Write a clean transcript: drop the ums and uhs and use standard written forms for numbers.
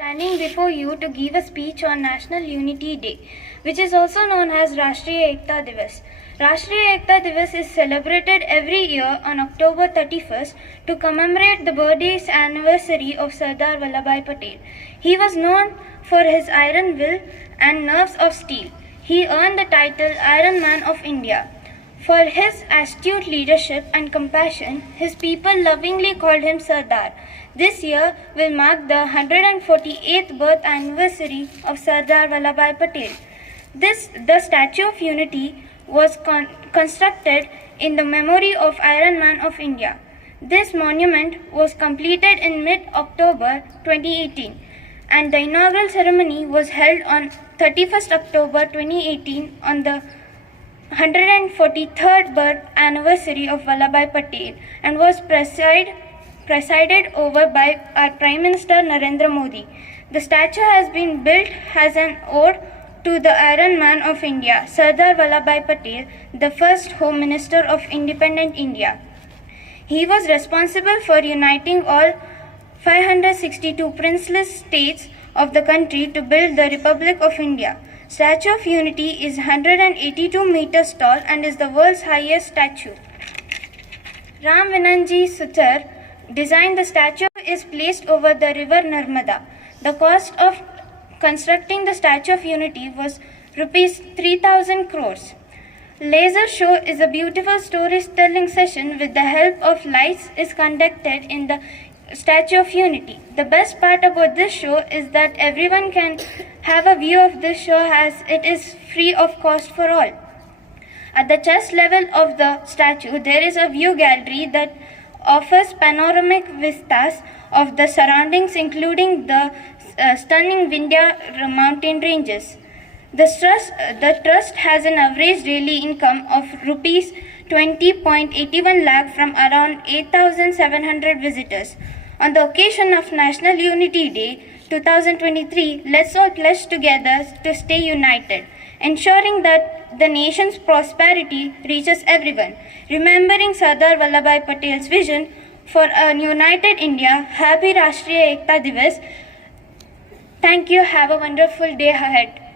Standing before you to give a speech on National Unity Day, which is also known as Rashtriya Ekta Divas. Rashtriya Ekta Divas is celebrated every year on October 31st to commemorate the birthday anniversary of Sardar Vallabhbhai Patel. He was known for his iron will and nerves of steel. He earned the title Iron Man of India. For his astute leadership and compassion, his people lovingly called him Sardar. This year will mark the 148th birth anniversary of Sardar Vallabhbhai Patel. The Statue of Unity was constructed in the memory of Iron Man of India. This monument was completed in mid-October 2018 and the inaugural ceremony was held on 31st October 2018 on the 143rd birth anniversary of Vallabhbhai Patel and was presided over by our Prime Minister Narendra Modi. The statue has been built as an ode to the Iron Man of India, Sardar Vallabhbhai Patel, the first Home Minister of independent India. He was responsible for uniting all 562 princeless states of the country to build the Republic of India. Statue of Unity is 182 meters tall and is the world's highest statue. Ram Vinanji Sutar designed the statue is placed over the river Narmada. The cost of constructing the Statue of Unity was rupees 3,000 crores. Laser show is a beautiful storytelling session with the help of lights is conducted in the Statue of Unity. The best part about this show is that everyone can have a view of this show as it is free of cost for all. At the chest level of the statue, there is a view gallery that offers panoramic vistas of the surroundings including the stunning Vindhya mountain ranges. The trust has an average daily income of rupees 20.81 lakh from around 8,700 visitors. On the occasion of National Unity Day 2023, let's all pledge together to stay united, ensuring that the nation's prosperity reaches everyone. Remembering Sardar Vallabhbhai Patel's vision for a united India, happy Rashtriya Ekta Divas. Thank you. Have a wonderful day ahead.